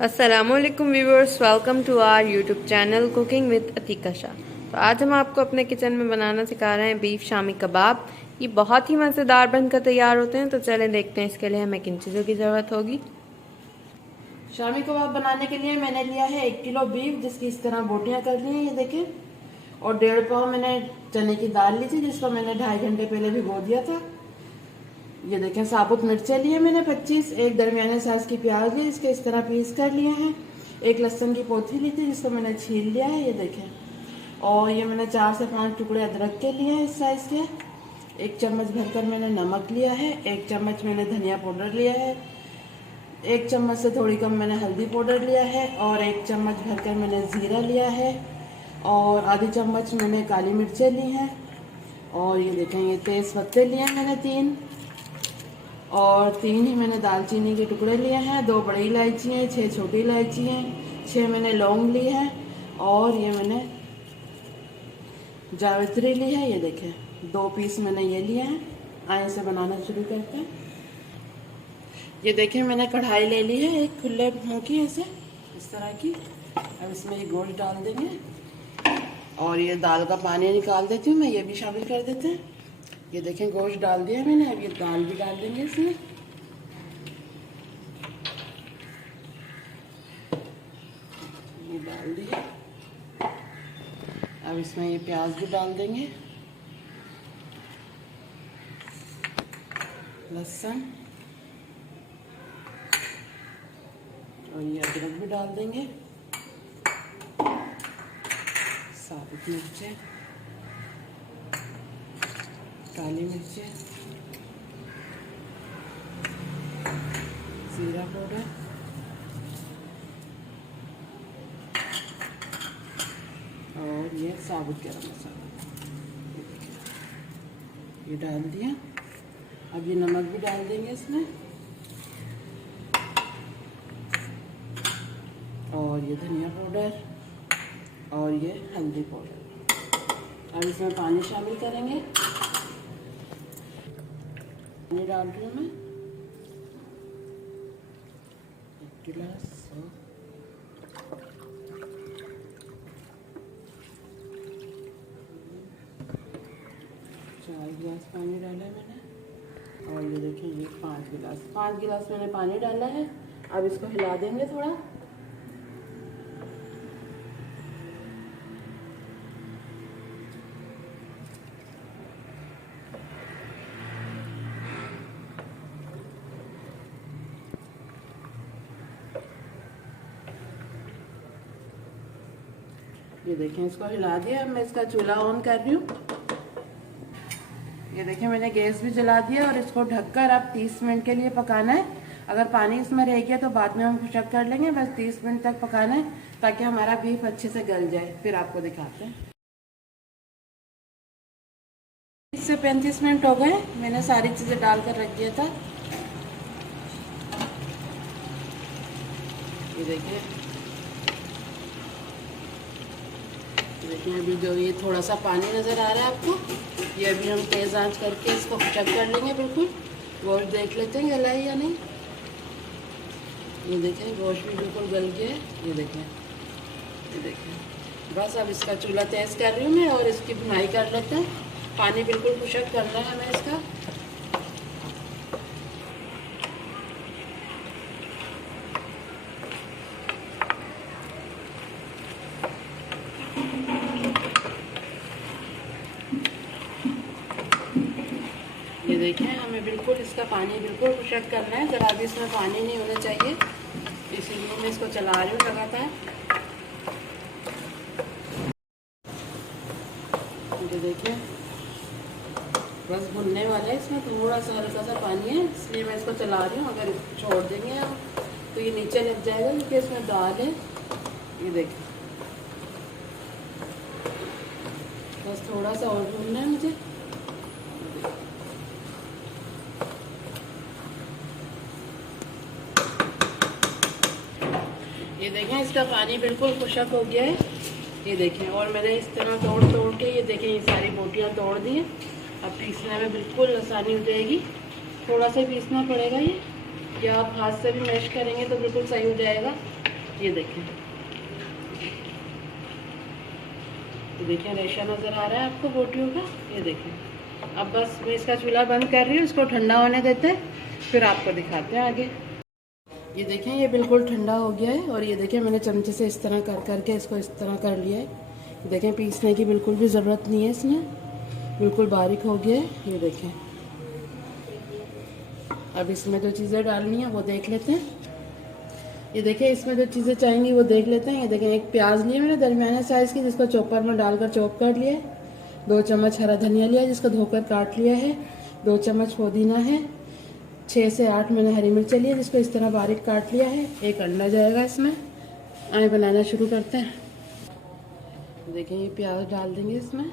अस्सलामुअलैकुम viewers, welcome to our YouTube channel cooking with Atika Shah. तो आज हम आपको अपने किचन में बनाना सिखा रहे हैं बीफ शामी कबाब। ये बहुत ही मज़ेदार बनकर तैयार होते हैं। तो चलें देखते हैं इसके लिए हमें किन चीज़ों की ज़रूरत होगी। शामी कबाब बनाने के लिए मैंने लिया है 1 किलो बीफ, जिसकी इस तरह बोटियां कर ली हैं, ये देखें। और 1.5 पाव मैंने चने की दाल ली थी, जिसको मैंने 2.5 घंटे पहले भिगो दिया था। ये देखें, साबुत मिर्चें लिए मैंने 25, एक दरमियाने साइज की प्याज ली, इसके इस तरह पीस कर लिए हैं। एक लहसुन की पोथी ली थी, जिसको मैंने छील लिया है, ये देखें। और ये मैंने 4 से 5 टुकड़े अदरक के लिए हैं इस साइज के। 1 चम्मच भरकर मैंने नमक लिया है। 1 चम्मच मैंने धनिया पाउडर लिया है। 1 चम्मच से थोड़ी कम मैंने हल्दी पाउडर लिया है। और 1 चम्मच भरकर मैंने ज़ीरा लिया है। और आधी चम्मच मैंने काली मिर्चें ली हैं। और ये देखें, ये तेज़ पत्ते लिए हैं मैंने 3। और 3 ही मैंने दालचीनी के टुकड़े लिए हैं। 2 बड़ी इलायची हैं, 6 छोटी इलायची हैं, 6 मैंने लौंग ली है। और ये मैंने जावित्री ली है, ये देखें 2 पीस मैंने ये लिए हैं। आए इसे बनाना शुरू करते हैं। ये देखें, मैंने कढ़ाई ले ली है एक खुले मुँह की, ऐसे इस तरह की। अब इसमें ये गोश्त डाल देंगे। और ये दाल का पानी निकाल देती हूँ मैं, ये भी शामिल कर देते हैं। ये देखें, गोश्त डाल दिया मैंने। अब ये दाल भी डाल देंगे इसमें। ये डाल दिया। अब इसमें ये प्याज भी डाल देंगे, लहसुन, और ये अदरक भी डाल देंगे, साबुत मिर्चें, काली मिर्चें, जीरा पाउडर, और ये साबुत गरम मसाला, ये डाल दिया। अब ये नमक भी डाल देंगे इसमें। और ये धनिया पाउडर, और ये हल्दी पाउडर। अब इसमें पानी शामिल करेंगे। पानी डाल रही हूँ मैं 1 गिलास। 4 गिलास पानी डाला है मैंने। और ये देखिए, ये 5 गिलास मैंने पानी डाला है। अब इसको हिला देंगे थोड़ा। ये देखें, इसको हिला दिया। अब मैं इसका चूल्हा ऑन कर रही हूँ। ये देखें, मैंने गैस भी जला दिया। और इसको ढककर अब 30 मिनट के लिए पकाना है। अगर पानी इसमें रह गया तो बाद में हम खुशक कर लेंगे। बस 30 मिनट तक पकाना है, ताकि हमारा बीफ अच्छे से गल जाए। फिर आपको दिखाते हैं। 30 से 35 मिनट हो गए। मैंने सारी चीज़ें डाल कर रख दिया था। ये देखिए, अभी जो ये थोड़ा सा पानी नज़र आ रहा है आपको, ये अभी हम तेज़ आंच करके इसको खुशक कर लेंगे। बिल्कुल गोश्त देख लेते हैं गला है या नहीं। ये देखें, गोश्त भी बिल्कुल गल गया है। ये देखें, बस अब इसका चूल्हा तेज़ कर रही हूँ मैं, और इसकी भुनाई कर लेते हैं। पानी बिल्कुल खुशक करना है हमें इसका। ये देखें, हमें बिल्कुल इसका पानी बिल्कुल खुशक करना है। ज़रा भी इसमें पानी नहीं होना चाहिए, इसीलिए मैं इसको चला रही हूँ लगातार। ये देखें, बस भुनने वाला है। इसमें थोड़ा सा हल्का सा पानी है, इसलिए मैं इसको चला रही हूँ। अगर छोड़ देंगे हम तो ये नीचे लग जाएगा, क्योंकि इसमें दाल है। ये देखें, बस थोड़ा सा और भूनना है मुझे। ये देखें, इसका पानी बिल्कुल खुशक हो गया है। ये देखें, और मैंने इस तरह तोड़ तोड़ के, ये देखें, ये सारी बोटियां तोड़ दी हैं। अब पीसने में बिल्कुल आसानी हो जाएगी। थोड़ा सा पीसना पड़ेगा ये, या आप हाथ से भी मैश करेंगे तो बिल्कुल सही हो जाएगा। ये देखें, ये देखिए रेशा नज़र आ रहा है आपको बोटियों का। ये देखें, अब बस मैं इसका चूल्हा बंद कर रही हूँ, इसको ठंडा होने देते हैं, फिर आपको दिखाते हैं आगे। ये देखें, ये बिल्कुल ठंडा हो गया है और ये देखें मैंने चमचे से इस तरह कर करके इसको इस तरह कर लिया है। देखें, पीसने की बिल्कुल भी ज़रूरत नहीं है, इसमें बिल्कुल बारीक हो गया है। ये देखें, अब इसमें जो चीज़ें डालनी है वो देख लेते हैं। ये देखें, इसमें जो चीज़ें चाहिए वो देख लेते हैं। ये देखें, एक प्याज लिया मैंने दरमियाने साइज़ की, जिसको चॉपर में डालकर चॉप कर लिया है। 2 चम्मच हरा धनिया लिया है, जिसको धोकर काट लिया है। 2 चम्मच पुदीना है। 6 से 8 मैंने हरी मिर्च ली है, जिसको इस तरह बारीक काट लिया है। एक अंडा जाएगा इसमें। आए बनाना शुरू करते हैं। देखें, ये प्याज डाल देंगे इसमें,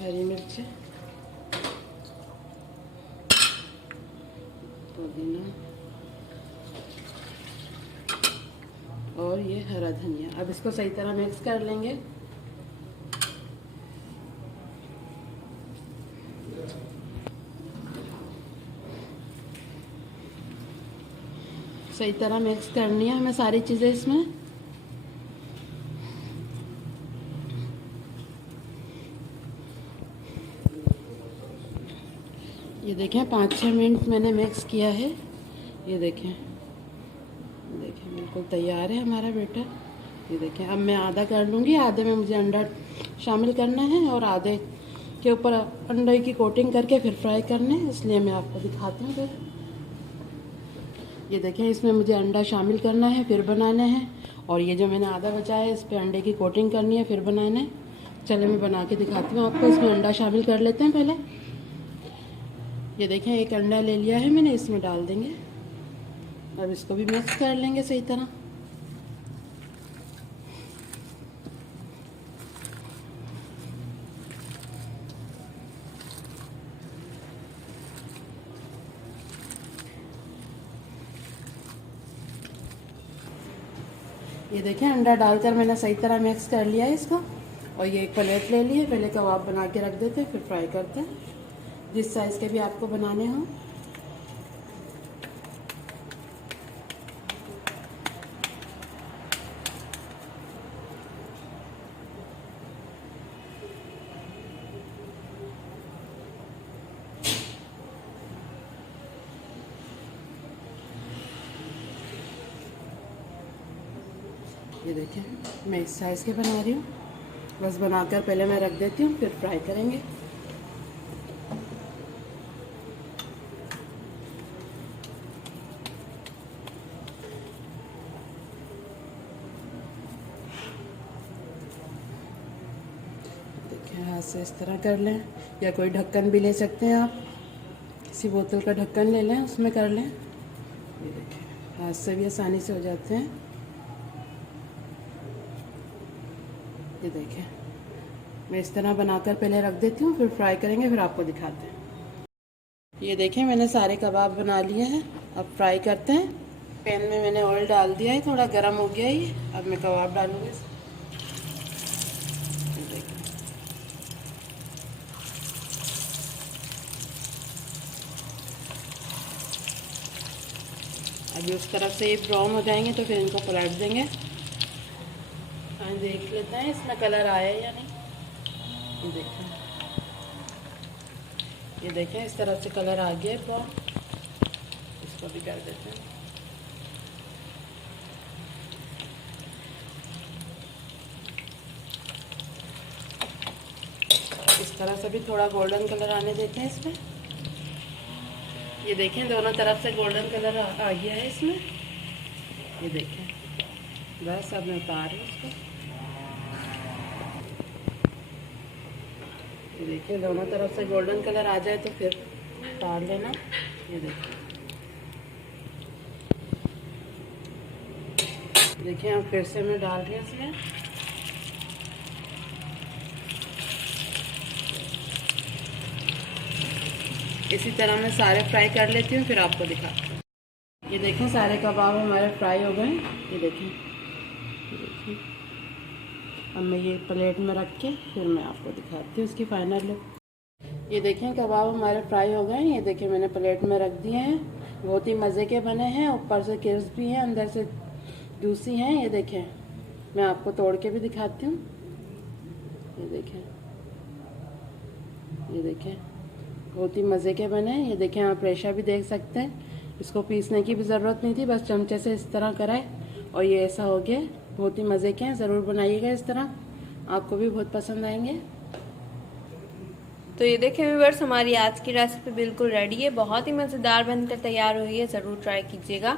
हरी मिर्च, पुदीना और ये हरा धनिया। अब इसको सही तरह मिक्स कर लेंगे। सही तरह मिक्स करनी है हमें सारी चीज़ें इसमें। ये देखें, 5-6 मिनट मैंने मिक्स किया है। ये देखें, देखें बिल्कुल तैयार है हमारा बेटा। ये देखें, अब मैं आधा कर लूँगी, आधे में मुझे अंडा शामिल करना है और आधे के ऊपर अंडे की कोटिंग करके फिर फ्राई करने हैं, इसलिए मैं आपको दिखाती हूँ फिर। ये देखें, इसमें मुझे अंडा शामिल करना है, फिर बनाना है, और ये जो मैंने आधा बचा है इस पर अंडे की कोटिंग करनी है, फिर बनाना है। चलिए मैं बना के दिखाती हूँ आपको। इसमें अंडा शामिल कर लेते हैं पहले। ये देखें, एक अंडा ले लिया है मैंने, इसमें डाल देंगे। अब इसको भी मिक्स कर लेंगे सही तरह। ये देखें, अंडा डालकर मैंने सही तरह मिक्स कर लिया है इसको। और ये एक प्लेट ले ली है, पहले कबाब बना के रख देते हैं, फिर फ्राई करते हैं, जिस साइज़ के भी आपको बनाने हों। ये देखें, मैं इस साइज़ के बना रही हूँ। बस बनाकर पहले मैं रख देती हूँ, फिर फ्राई करेंगे। देखिए, हाथ से इस तरह कर लें, या कोई ढक्कन भी ले सकते हैं आप। किसी बोतल का ढक्कन ले लें, उसमें कर लें। ये देखें, हाथ से भी आसानी से हो जाते हैं। ये देखें, मैं इस तरह बनाकर पहले रख देती हूँ, फिर फ्राई करेंगे, फिर आपको दिखाते हैं। ये देखें, मैंने सारे कबाब बना लिए हैं। अब फ्राई करते हैं। पैन में मैंने ऑयल डाल दिया है, थोड़ा गर्म हो गया है। अब मैं कबाब डालूँगी। अभी उस तरफ से ये ब्राउन हो जाएंगे तो फिर इनको पलट देंगे। हाँ, देख लेते हैं इसमें कलर आया है या नहीं। ये देखें, ये देखें, इस तरह से कलर आ गया है ब्राउन। इसको भी कर देते हैं। इस तरह से भी थोड़ा गोल्डन कलर आने देते हैं इसमें। ये देखें, दोनों तरफ से गोल्डन कलर आ गया है इसमें। ये देखें, बस अब मैं उतार रही हूँ इसको। ये देखिए, दोनों तरफ से गोल्डन कलर आ जाए तो फिर उतार लेना। ये देखिए, अब फिर से मैं डाल रही हूँ इसमें। इसी तरह मैं सारे फ्राई कर लेती हूँ, फिर आपको दिखाती हूँ। ये देखें, सारे कबाब हमारे फ्राई हो गए। ये देखें, अब मैं ये प्लेट में रख के फिर मैं आपको दिखाती हूँ इसकी फाइनल लुक। ये देखें, कबाब हमारे फ्राई हो गए। ये देखें, मैंने प्लेट में रख दिए हैं। बहुत ही मज़े के बने हैं, ऊपर से क्रिस्पी हैं, अंदर से जूसी हैं। ये देखें, मैं आपको तोड़ के भी दिखाती हूँ। ये देखें, ये देखें, बहुत ही मज़े के बने हैं। ये देखें, आप रेशा भी देख सकते हैं। इसको पीसने की भी ज़रूरत नहीं थी, बस चमचे से इस तरह कराए और ये ऐसा हो गया। बहुत ही मज़े के हैं, ज़रूर बनाइएगा इस तरह, आपको भी बहुत पसंद आएंगे। तो ये देखें व्यूअर्स, हमारी आज की रेसिपी बिल्कुल रेडी है, बहुत ही मज़ेदार बनकर तैयार हुई है। ज़रूर ट्राई कीजिएगा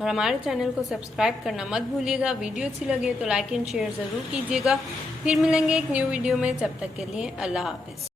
और हमारे चैनल को सब्सक्राइब करना मत भूलिएगा। वीडियो अच्छी लगे तो लाइक एंड शेयर ज़रूर कीजिएगा। फिर मिलेंगे एक न्यू वीडियो में, जब तक के लिए अल्लाह हाफिज़।